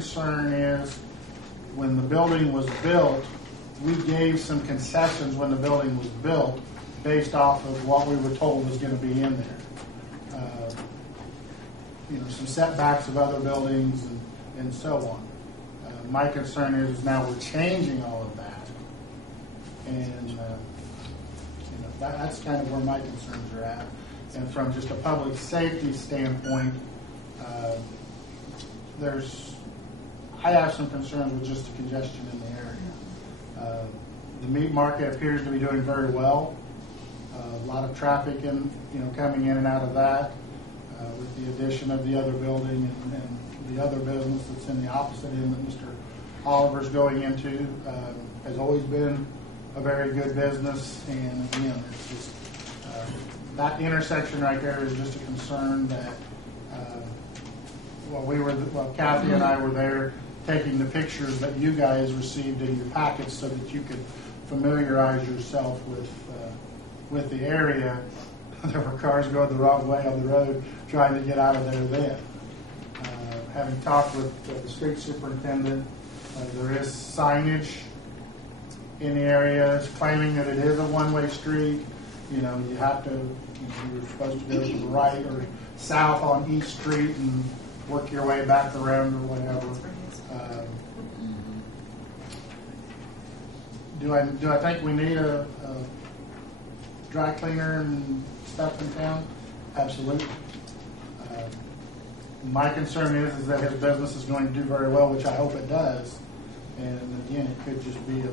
concern is when the building was built, we gave some concessions when the building was built based off of what we were told was going to be in there. Some setbacks of other buildings and so on. My concern is now we're changing all of that. And that's kind of where my concerns are at. And from just a public safety standpoint, I have some concerns with just the congestion in the area. The meat market appears to be doing very well. A lot of traffic coming in and out of that with the addition of the other building and the other business that's in the opposite end that Mr. Oliver's going into has always been a very good business. And again, it's just that intersection right there is just a concern that while Kathy and I were there taking the pictures that you guys received in your packets so that you could familiarize yourself with the area, there were cars going the wrong way on the road trying to get out of there then. Having talked with the street superintendent, there is signage in the area claiming that it is a one-way street. You have to, you're supposed to go to the right or south on East Street and work your way back around or whatever. Do I think we need a dry cleaner and stuff in town? Absolutely. My concern is that his business is going to do very well, which I hope it does. And again, it could just be a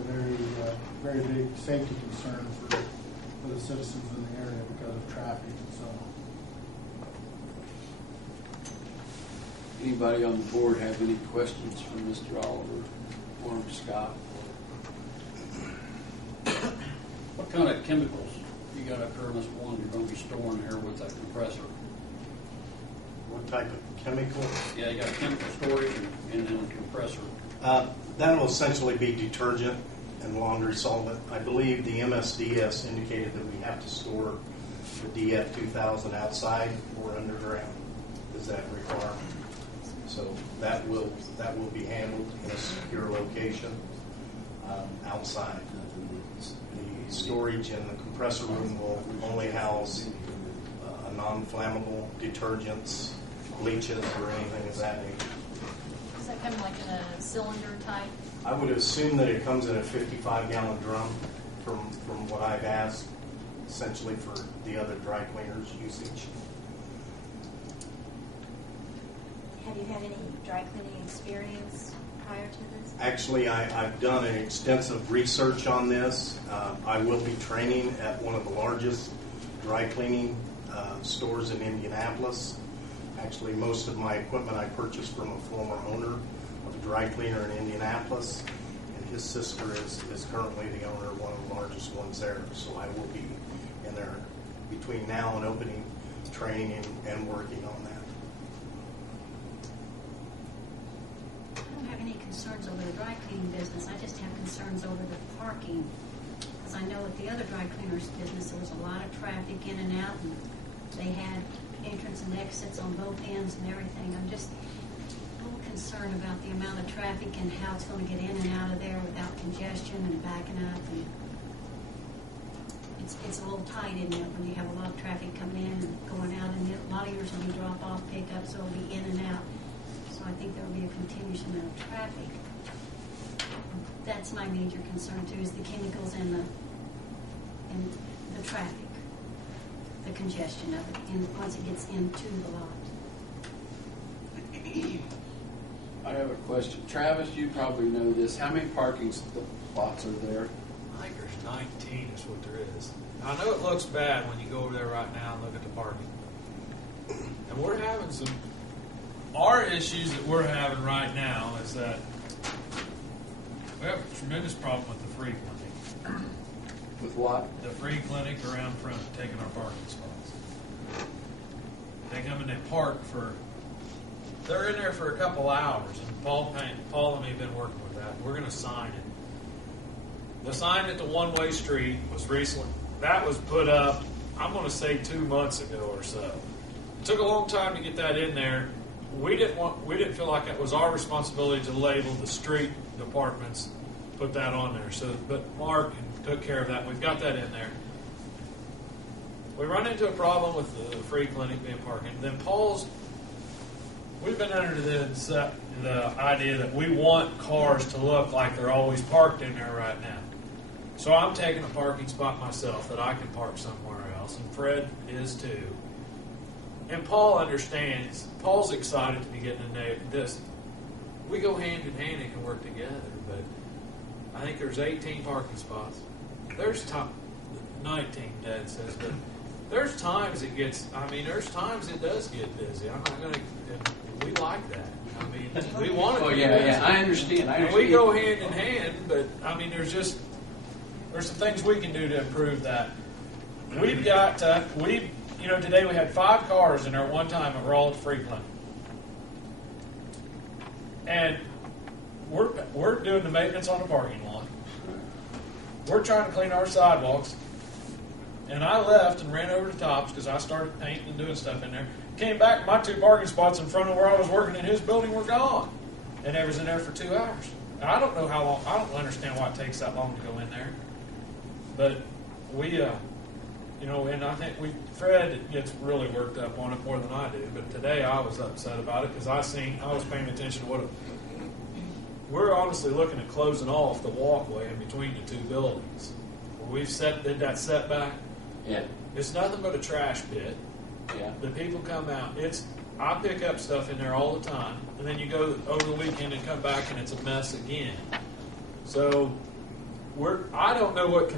very big safety concern for the citizens in the area because of traffic and so on. Anybody on the board have any questions for Mr. Oliver or Scott? What kind of chemicals you got up there in this one you're going to be storing here with that compressor? What type of chemical? Yeah, you got chemical storage and then a compressor. That will essentially be detergent and laundry solvent. I believe the MSDS indicated that we have to store the DF2000 outside or underground. Is that a requirement? So that will be handled in a secure location outside. The storage in the compressor room will only house non-flammable detergents, bleaches, or anything of that nature. Is that kind of like in a cylinder type? I would assume that it comes in a 55-gallon drum from what I've asked, essentially for the other dry cleaners' usage. Have you had any dry cleaning experience prior to this? Actually, I've done an extensive research on this. I will be training at one of the largest dry cleaning stores in Indianapolis. Actually, most of my equipment I purchased from a former owner of a dry cleaner in Indianapolis, and his sister is currently the owner of one of the largest ones there. So I will be in there between now and opening, training and working on that. I don't have any concerns over the dry cleaning business. I just have concerns over the parking. Because I know at the other dry cleaners business there was a lot of traffic in and out, and they had entrance and exits on both ends and everything. I'm just a little concerned about the amount of traffic and how it's going to get in and out of there without congestion and backing up. And it's a little tight, isn't it, when you have a lot of traffic coming in and going out, and a lot of yours will be drop-off, pick-up, so it'll be in and out. So I think there will be a continuous amount of traffic. That's my major concern, too, is the chemicals and the traffic, the congestion of it, and once it gets into the lot. I have a question. Travis, you probably know this. How many parking spots are there? I think there's 19 is what there is. I know it looks bad when you go over there right now and look at the parking. And we're having our issues that we're having right now is that we have a tremendous problem with the free clinic. With what? The free clinic around front taking our parking spots. They come and they park they're in there for a couple hours, and Paul and me have been working with that. We're going to sign it. The sign at the one-way street was recently, that was put up, I'm going to say 2 months ago or so. It took a long time to get that in there, we didn't feel like it was our responsibility to label the street departments, put that on there. So, but Mark took care of that. We've got that in there. We run into a problem with the free clinic being parking. Then we've been under the idea that we want cars to look like they're always parked in there right now. So I'm taking a parking spot myself that I can park somewhere else, and Fred is too. And Paul understands. Paul's excited to be getting this. We go hand in hand and can work together, but I think there's 18 parking spots. There's 19, Dad says, but there's times it does get busy. I'm not going to, we like that. I mean, we want it to be busy. Yeah, I understand. And we go hand in hand, but I mean, there's some things we can do to improve that. We've got, today we had 5 cars in there at one time that were all at free clinic. And we're doing the maintenance on the parking lot. We're trying to clean our sidewalks. And I left and ran over to Tops because I started painting and doing stuff in there. Came back, my 2 parking spots in front of where I was working in his building were gone. And I was in there for 2 hours. Now, I don't know how long, I don't understand why it takes that long to go in there. But we, and I think Fred gets really worked up on it more than I do. But today I was upset about it because I was paying attention to we're honestly looking at closing off the walkway in between the 2 buildings. Where we've did that setback. Yeah. It's nothing but a trash pit. Yeah. The people come out. I pick up stuff in there all the time, and then you go over the weekend and come back and it's a mess again. So I don't know what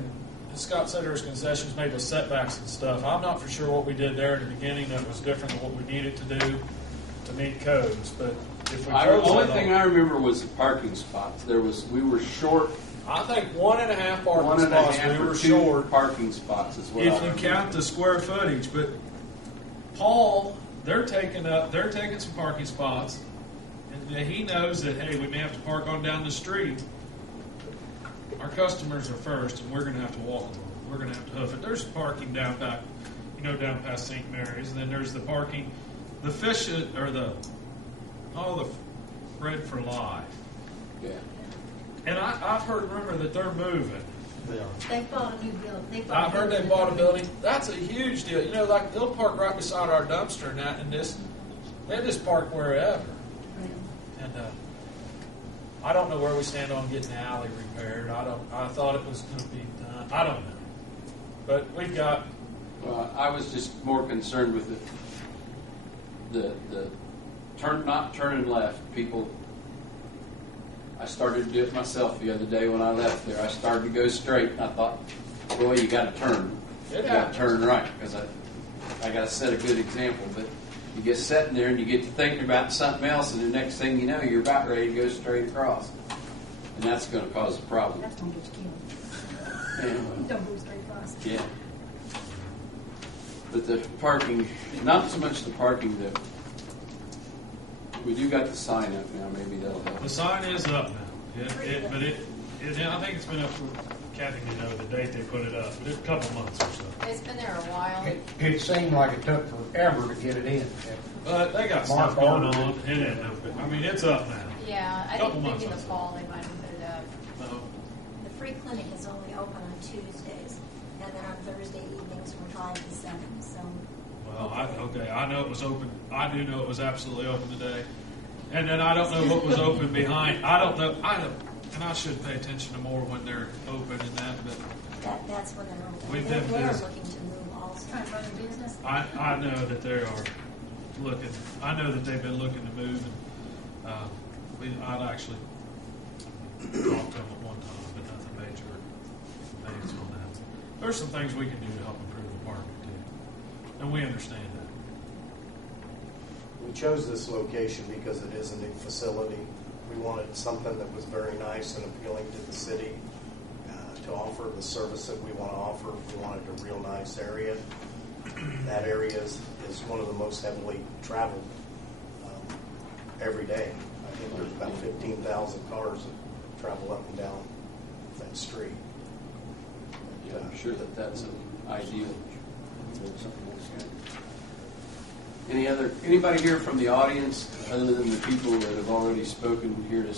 Scott said there's concessions made with setbacks and stuff. I'm not for sure what we did there in the beginning that was different than what we needed to do to meet codes. But if we the only thing I remember was the parking spots. We were short. I think 1.5 parking spots. We were short parking spots is what if you count the square footage. But Paul, they're taking some parking spots, and he knows that hey, we may have to park on down the street. Our customers are first, and we're going to have to walk a little. We're going to have to hoof it. There's parking down back, down past St. Mary's, and then there's the parking, the fish or the Bread for Life. Yeah. And I've heard rumor that they're moving. They bought a new building. I've heard they bought a building. That's a huge deal. Like they'll park right beside our dumpster and they just park wherever. And I don't know where we stand on getting the alley repaired. I thought it was going to be done. I don't know. But we've got. Well, I was just more concerned with the not turning left. People. I started to do it myself the other day when I left there. I started to go straight, and I thought, boy, you got to turn. You got to turn right because I got to set a good example. But you get sitting there and you get to thinking about something else, and the next thing you know, you're about ready to go straight across, and that's going to cause a problem. That's going to get you killed. Anyway. Don't go straight across. Yeah. But the parking, not so much the parking, we do got the sign up now. Maybe that'll help. The sign is up now. I think it's been up for Kathy to know the date they put it up. It's a couple months or so. It's been there a while. It seemed like it took forever to get it in. But they got stuff going on. It's up now. Yeah, I Couple think maybe in months, the fall they might have put it up. No. The free clinic is only open on Tuesdays, and then on Thursday evenings from 5 to 7, so. Well, I know it was open. I do know it was absolutely open today. And then I don't know what was open behind. I don't know. And I should pay attention to more when they're open and that. But That's when they're open. We've been They're busy. looking to move also. Trying to run a business. I know that they are looking. I know that they've been looking to move. And I'd actually talked to them at one time, but nothing major things on that. There's some things we can do to help improve the parking too, and we understand that. We chose this location because it is a new facility. We wanted something that was very nice and appealing to the city to offer the service that we want to offer. We wanted a real nice area. That area is one of the most heavily traveled every day. I think there's about 15,000 cars that travel up and down that street. Yeah, I'm sure that's an ideal. Anybody here from the audience, other than the people that have already spoken here to